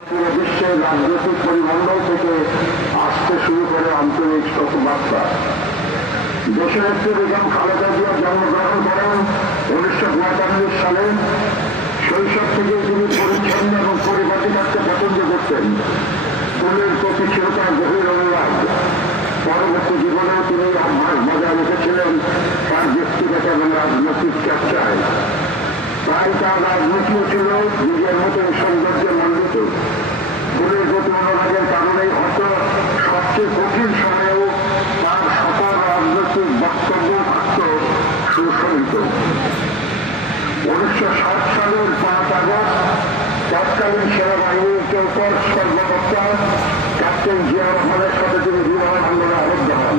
পুরো বিশ্বের রাজনৈতিক পরিমণ্ডল থেকে আসতে শুরু করে আন্তরিক শোকবার্তা। দেশের একটি বেগম খালেদা জিয়া জন্মগ্রহণ করেন 1942 সালে। শৈশব থেকে তিনি পরিচ্ছন্ন এবং পরিপাটি থাকতে পছন্দ করতেন। ফুলের প্রতি ছিল তার গভীর অনুরাগ। পরবর্তী জীবনেও তিনি অভ্যাস বজায় রেখেছিলেন তার ব্যক্তিগত এবং রাজনৈতিক চর্চায়। তাই তার রাজনীতিও ছিল নিজের মতন সৌন্দর্যে মণ্ডিত। ফুলের প্রতি অনুরাগের কারণেই হয়তো সবচেয়ে কঠিন সময়েও তার সকল রাজনৈতিক বক্তব্য থাকত সুশোভিত। 1960 সালের 5 আগস্ট তৎকালীন সেনাবাহিনীর চৌকর কর্মকর্তা ক্যাপ্টেন জিয়া রহমানের সাথে তিনি বিবাহ বন্ধনে আবদ্ধ হন।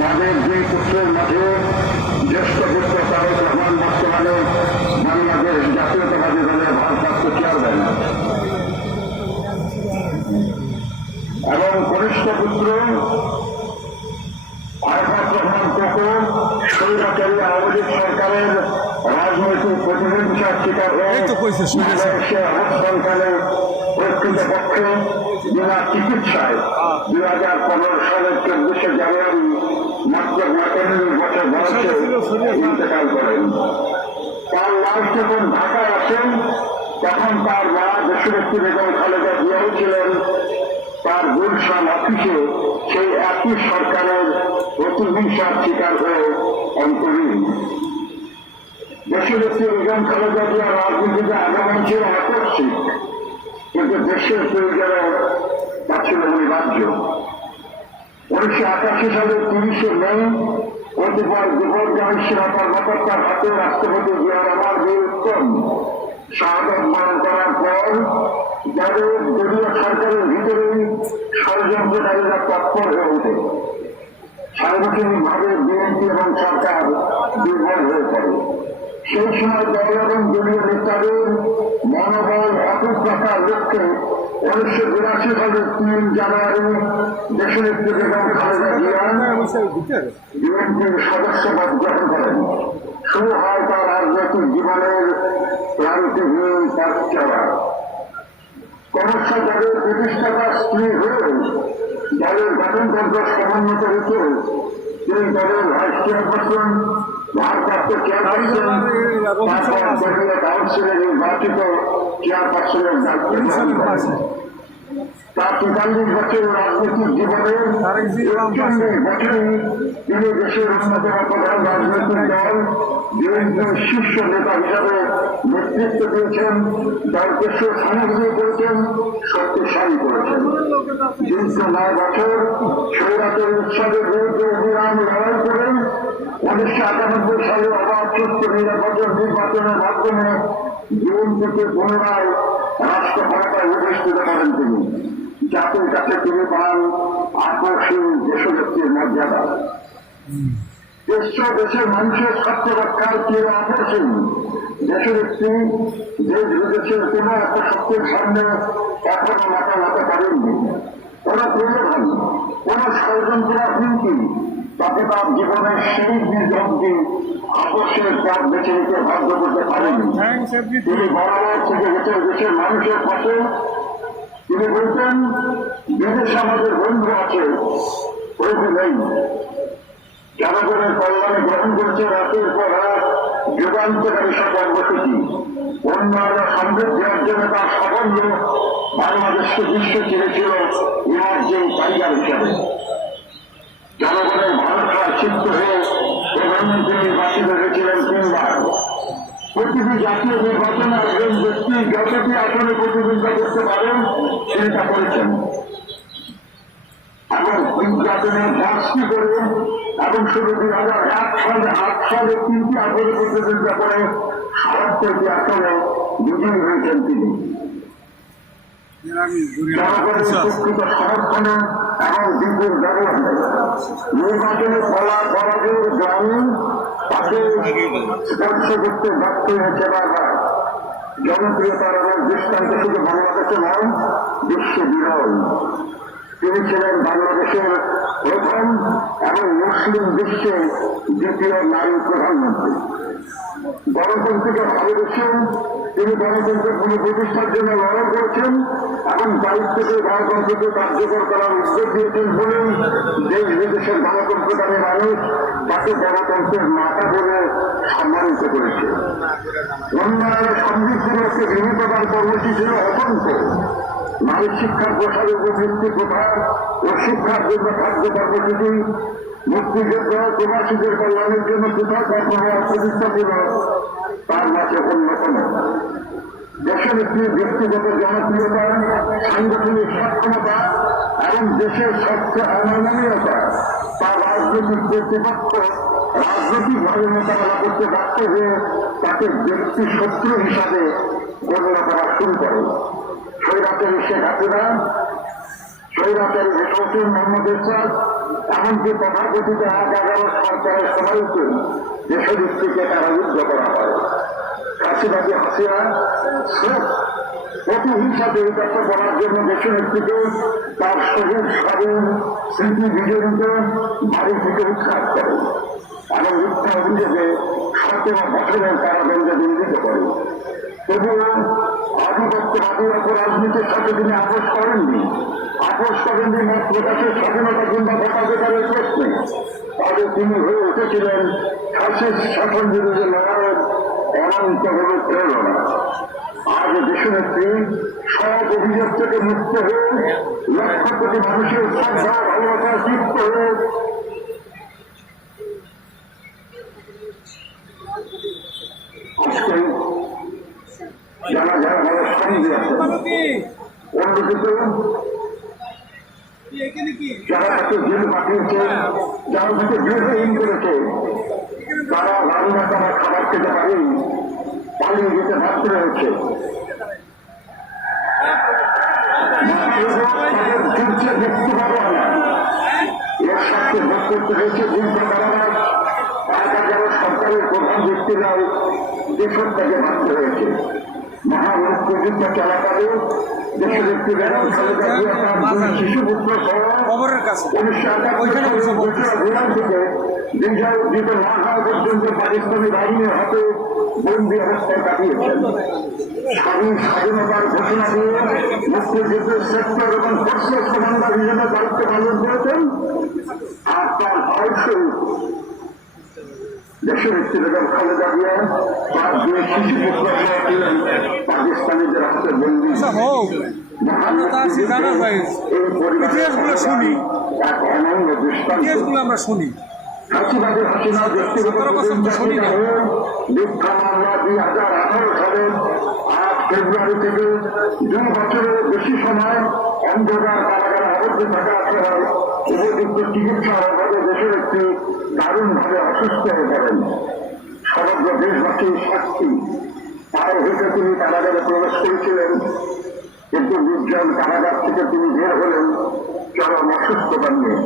তাদের 2 পুত্রের মাঝে জ্যেষ্ঠ পুত্র তারেক রহমান বর্তমানে বাংলাদেশ জাতীয়তাবাদী দলের ভারপ্রাপ্ত চেয়ারম্যান এবং কনিষ্ঠ পুত্র আরাফাত রহমান কোকো স্বৈরাচারী আওয়ামী লীগ সরকারের রাজনৈতিক প্রতিহিংসার শিকার হয়ে বাংলাদেশে অবস্থানকালে প্রকৃতপক্ষে বিনা চিকিৎসায় 2015 সালের 24শে জানুয়ারি মাত্র 49 বছর বয়সে ইন্তেকাল করেন। তার লাশ যখন ঢাকায় আসেন তখন তার মা দেশনেত্রী বেগম খালেদা জিয়াও ছিলেন তার গুলশান অফিসে সেই একই সরকারের প্রতিহিংসার শিকার হয়ে অন্তরীণ। দেশনেত্রী বেগম খালেদা জিয়ার রাজনীতিতে আগমন ছিল আকস্মিক, কিন্তু দেশের প্রয়োজনে তা ছিল অনিবার্য। 1988 সালের 30শে মে কতিপয় বিপদগামী সেনা কর্মকর্তার হাতে রাষ্ট্রপতি জিয়া রহমান বীরউত্তম শাহাদত বরণ করার পর যাদের দলীয় সরকারের ভিতরেই ষড়যন্ত্রকারীরা তৎপর হয়ে ওঠে। সাংগঠনিকভাবে বিএনপি এবং সরকার দুর্বল হয়ে পড়ে। সেই সময় দল এবং দলীয় নেতাদের মনোবল অটুট রাখার লক্ষ্যে 1982 সালের 3 জানুয়ারি দেশনেত্রী বেগম খালেদা জিয়া বিএনপির সদস্যপদ গ্রহণ করেন। শুরু হয় তার রাজনৈতিক জীবনের ক্লান্তিহীন পথ চলা। ক্রমশ দলের প্রতিষ্ঠাতা স্ত্রী হয়ে দলের গঠনতন্ত্র সমুন্নত রেখে তিনি দলের ভাইস চেয়ারপারসন, ভারপ্রাপ্ত চেয়ারপারসন, তারপর দলীয় কাউন্সিলে নির্বাচিত চেয়ারপারসনের দায়িত্ব গ্রহণ করেন। তার 43 বছরের রাজনৈতিক জীবনের 41 বছরে তিনি দেশের অন্যতম প্রধান রাজনৈতিক দল বিএনপির শীর্ষ নেতা হিসাবে নেতৃত্ব দিয়েছেন, দলকে সুসংগঠিত করেছেন, শক্তিশালী করেছেন। দীর্ঘ 9 বছর স্বৈরাচারী উৎসবের বিরুদ্ধে অবিরাম লড়াই করেন। 1998 সালে অবাধ সুষ্ঠু নির্বাচনের মাধ্যমে বিএনপিকে পুনরায় রাষ্ট্র ক্ষমতায় অধিষ্ঠিত করেন তিনি। জাতির কাছে তিনি পান আকর্ষণ দেশনেত্রীর মর্যাদা। দেশের মানুষের স্বার্থ রক্ষায় চির আকর্ষণ দেশনেত্রী দেশ বিদেশের কোন একটা শক্তির সামনে এখনো মাথা মাথা পারেননি। কোন প্রয়োজন, কোন ষড়যন্ত্র হুমকি তাকে তার জীবনের সেই দিন অব্দি আদর্শের পথ বেছে নিতে বাধ্য করতে পারেনি। তিনি বরাবর থেকে গেছেন দেশের মানুষের পাশে। তিনি বলতেন, বিদেশে আমাদের বন্ধু আছে, প্রয়োজন নেই। জনগণের কল্যাণে গ্রহণ করছে রাতের পর রাত যুগান্তকারী সব কর্মসূচি। অন্যান্য সমৃদ্ধি অর্জনে তার সাফল্য বাংলাদেশকে বিশ্ব চিনেছিল ইমার্জিং টাইগার হিসাবে। জনগণের ভরসায় সিদ্ধ হয়ে প্রধানমন্ত্রী নির্বাচিত হয়েছিলেন 3 বার। প্রতিটি জাতীয় নির্বাচনে একজন ব্যক্তি যতটি আসনে প্রতিযোগিতা করতে পারেন তিনি তা করেছেন এবং নির্বাচনে 10টি করে এবং শুধু 2001 সালে 3টি আসনে প্রতিযোগিতা করে 70টি আসনে বিজয়ী হয়েছেন তিনি। জনগণের প্রকৃত সমর্থনে এবং বিপুল ব্যবহারে নির্বাচনে পরাজয়ের গ্রামীণ তাকে স্পর্শ করতে ব্যর্থ হয়েছে বারবার। জনপ্রিয়তার এবং দৃষ্টান্ত শুধু বাংলাদেশে নয়, বিশ্বে বিরল। তিনি ছিলেন বাংলাদেশের প্রথম এবং মুসলিম বিশ্বের দ্বিতীয় নারী প্রধানমন্ত্রী। গণতন্ত্রকে ভালোবেসেন, তিনি গণতন্ত্রের পুনঃপ্রতিষ্ঠার জন্য লড়াই করেছেন এবং দায়িত্বকে গণতন্ত্রকে কার্যকর করার উদ্যোগ দিয়েছেন বলেই দেশ বিদেশের গণতন্ত্রকারী মানুষ তাকে গণতন্ত্রের মাতা বলে সম্মানিত করেছে। উন্নয়নের সমৃদ্ধির একটি গৃহীতদার কর্মসূচি ছিল অসংখ্য। নারী শিক্ষার প্রসারের উপর ভিত্তি প্রথার ও শিক্ষার জন্য খাদ্য কর্মসূচি, মুক্তিযুদ্ধ প্রবাসীদের কল্যাণের জন্য পৃথক প্রতিষ্ঠা ছিল তার মাঝে অন্যতম। দেশের একটি ব্যক্তিগত জনপ্রিয়তা, সাংগঠনিক সক্ষমতা এবং দেশের স্বচ্ছ অনমনীয়তা তার রাজনৈতিক কর্তৃপক্ষ রাজনৈতিকভাবে মোকাবেলা করতে ব্যর্থ হয়ে তাকে ব্যক্তি শত্রু হিসাবে গণ্য করা শুরু করে। স্বৈরাচারী শেখ হাসিনা, স্বৈরাচারী হোসেন মোহাম্মদ এরশাদ, এমনকি তথাকথিত 11 সরকারের সময়কে দেশভিত্তিকে তারা যুদ্ধ করা হয়। কাশিবাদী হাসিনা প্রতিহিংসা চরিতার্থ করার জন্য দেশনেত্রীকে তার শহীদ স্বাধীন স্মৃতি বিজড়িত বাড়ি থেকে উৎখাত করে এবং মিথ্যা অভিযোগে 17 বছরের কারাদণ্ডে দণ্ডিত করে। তবুও আধিপত্যবাদীরা রাজনীতির সাথে তিনি আপোষ করেননি। আপোষ করেননি মত প্রকাশের স্বাধীনতা কিংবা ভোটাধিকারের প্রশ্নে। তবে তিনি হয়ে উঠেছিলেন ফ্যাসিস্ট শাসন বিরোধী লড়াইয়ের অনন্ত প্রেরণা। আজ দেশনেত্রী সব অভিযোগ থেকে মুক্ত হয়ে লক্ষ কোটি মানুষের শ্রদ্ধা ভালোবাসা তৃপ্ত হয়ে আজকে যারা যারা ভালো সঙ্গে আছে, অন্যদিকে যারা তাকে জেল পাঠিয়েছে, যারা তাকে গৃহহীন করেছে, তারা রান্না করা খাবার খেতে পারেনি, পালিয়ে যেতে বাধ্য হয়েছে। তাদের ঘুরছে দেখতে পাবো না, এর সাথে ভোগ করতে হয়েছে দীর্ঘ কারাবাস। তারা যারা সরকারের প্রধান ব্যক্তিরাও দেশের থেকে বাধ্য হয়েছে। মহামুক্তিযুদ্ধ চলাকালে দেশের একটি বেগম খালেদা জিয়া তার শিশুপুত্র সহ 1971 থেকে বিজয়োদ্দিত না হওয়া পর্যন্ত পাকিস্তানি বাহিনীর হাতে বন্দী অবস্থায় কাটিয়েছেন। স্বাধীনতার ঘোষণা দিয়ে মুক্তিযুদ্ধের সেক্টর এবং ফোর্সেস কমান্ডার হিসেবে দায়িত্ব পালন করেছেন। আর তার বয়সে দেশের একটি বেগম খালেদা জিয়া তার দুই শিশুপুত্র সহ ছিলেন পাকিস্তানিদের হাতে বন্দী। এই পরিবারগুলো শুনি, এক অনন্য দৃষ্টান্ত আমরা শুনি। ফাঁসিবাদী হাসিনা ব্যক্তিগত মিথ্যা মামলা 2018 সালের 8 ফেব্রুয়ারি থেকে 2 বছরের বেশি সময় অন্ধকার কারাগারে আবদ্ধ থাকা ছাড়াও উপযুক্ত চিকিৎসার অভাবে দেশের একটি দারুণভাবে অসুস্থ হয়ে পড়েন। সমগ্র দেশবাসীর সাক্ষী, পায়ে হেঁটে তিনি কারাগারে প্রবেশ করেছিলেন, কিন্তু নির্জন কারাগার থেকে তিনি বের হলেন চরম অসুস্থতা নিয়ে।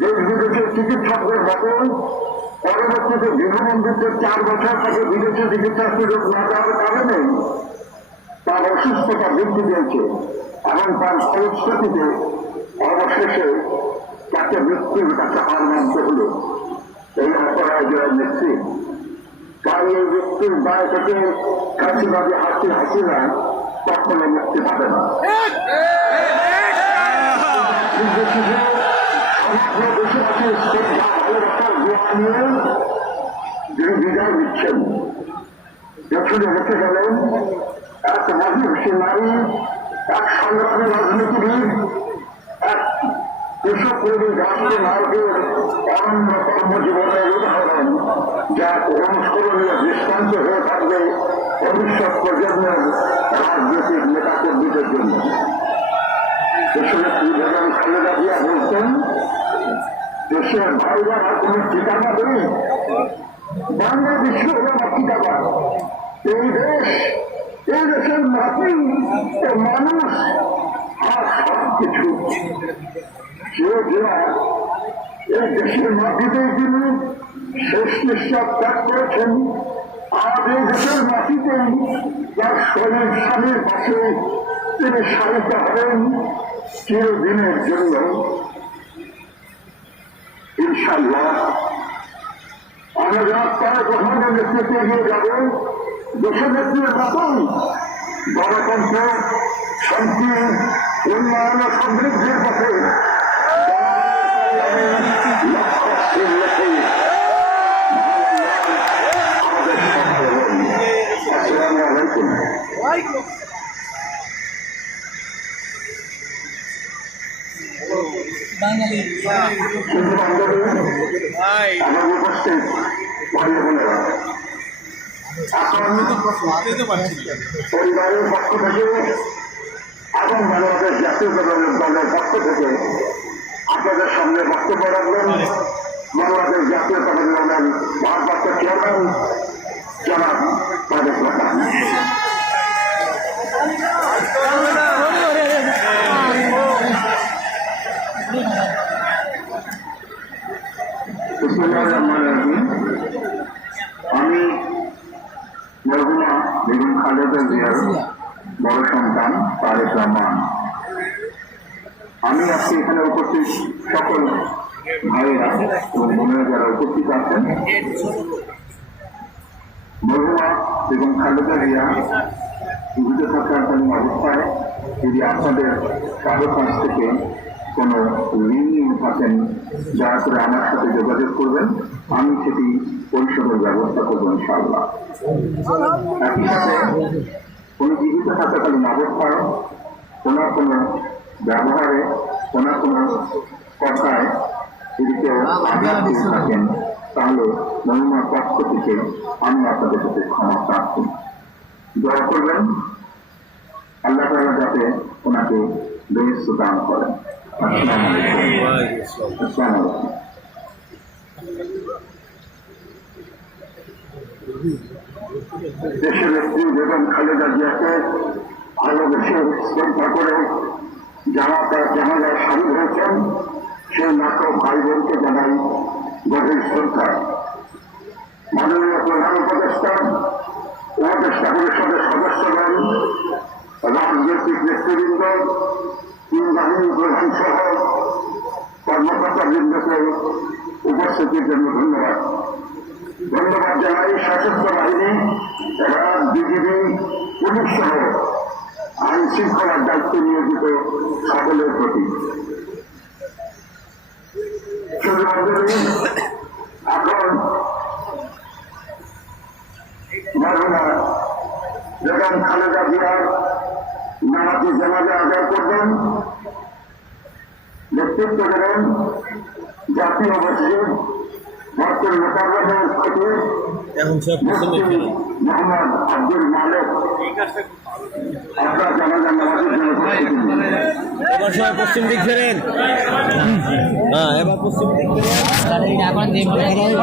দেশ বিদেশের চিকিৎসকদের মতো পরবর্তীতে গৃহবন্দীদের 4 বছর তাকে বিদেশে চিকিৎসার সুযোগ না দেওয়ার কারণে তার অসুস্থতা বৃদ্ধি পেয়েছে এবং তার ফলশ্রুতিতে অবশেষে তাকে মৃত্যুর কাছে হার মানতে হল। এই অপরাজয়ের নেত্রী তাই এই মৃত্যুর দায় থেকে ফাঁসিবাদী হাসিনা কখনো মুক্তি পাবে না। দেশবাসীর শ্রদ্ধা ভালোবাসার দোয়া নিয়ে যিনি বিদায় দিচ্ছেন, পেছনে রেখে গেলেন এক মহিষী নারী, এক সংগ্রামী রাজনীতিবিদ, এক কৃষকপ্রেমী রাষ্ট্র নায়কের অনন্য কর্মজীবনের উদাহরণ, যা অনুস্মরণীয় দৃষ্টান্ত হয়ে থাকবে ভবিষ্যৎ প্রজন্মের রাজনৈতিক নেতাকর্মীদের জন্য। দেশনেত্রী বেগম খালেদা জিয়া বলতেন, দেশের ভাইরা কোন ঠিকানা নেই, বাংলাদেশ হল আমার ঠিকানা। এই দেশ, এই দেশের মাটি ও মানুষ আর সব কিছু। এই দেশের মাটিতেই তিনি শেষ নিঃশ্বাস ত্যাগ করেছেন। আজ এই দেশের মাটিতেই তার শরীর স্বামীর পাশে তিনি শায়িত হবেন চিরদিনের জন্য ইনশাআল্লাহ। আমরা রাস্তায় গ্রহণের নেতৃত্বে এগিয়ে যাব দেশনেত্রীর মতন গণতন্ত্র, শান্তি, উন্নয়ন ও সমৃদ্ধির পথে আসসালামু আলাইকুম। আমার উপস্থিত ভাই বোনেরা, এখন পরিবারের পক্ষ থেকে এবং বাংলাদেশ জাতীয়তাবাদী দলের পক্ষ থেকে আপনাদের সামনে বক্তব্য রাখবেন বাংলাদেশ জাতীয়তাবাদী দলের ভারপ্রাপ্ত চেয়ারম্যান জনাব তারেক রহমান। আমি মরহুমা বেগম খালেদা জিয়ার বড় সন্তান তারেক রহমান। আমি আজকে এখানে উপস্থিত সকল ভাইয়েরা এবং বোনেরা যারা উপস্থিত আছেন, মরহুমা বেগম খালেদা জিয়া জীবিত থাকাকালীন অবস্থায় যদি আপনাদের কারো কাছ থেকে কোনো ঋণ নিয়ে থাকেন, দয়া করে আমার সাথে যোগাযোগ করবেন, আমি সেটি পরিশোধের ব্যবস্থা করবো ইনশাআল্লাহ। একই সাথে কোন জীবিত থাকাকালীন অবস্থায় ওনার কোনো ব্যবহারে, ওনার কোনো কথায় যদি কেউ আঘাত দিয়ে থাকেন, তাহলে মহিমার পক্ষ থেকে আমি আপনাদের সাথে ক্ষমা চাচ্ছি। দয়া করবেন আল্লাহ তাআলা যাতে ওনাকে বেহেশত দান করেন। আসসালামু আলাইকুম। দেশের নেত্রী বেগম খালেদা জিয়াকে ভালোবেসে শ্রদ্ধা করে জানাজায় সামিল হয়েছেন সেই নাটক ভাই বোনকে জানাই গভীর শ্রদ্ধা। মাননীয় প্রধান উপদেষ্টা পরিষদের সদস্যগণ, রাজনৈতিক নেতৃবৃন্দ, তিন বাহিনী প্রধান সহ কর্মকর্তাবৃন্দকে উপস্থিতির জন্য ধন্যবাদ। ধন্যবাদ জানাই সশস্ত্র বাহিনী, র্যাব, বিজিবি, পুলিশ সহ আইন শৃঙ্খলার দায়িত্বে নিয়োজিত সকলের প্রতি। এখন মরহুমা বেগম খালেদা জিয়ার নামাজি জানাজা আদায় করবেন, নেতৃত্ব দেবেন জাতীয় মসজিদ মসজিদ মোকাররমের খতিব মুফতি মোহাম্মদ আব্দুল মালেক। আপনার জানাজা নামাজের জন্য এবার সবাই পশ্চিম দিক ফেরেন। হ্যাঁ, এবার পশ্চিম দিক ফেরেন।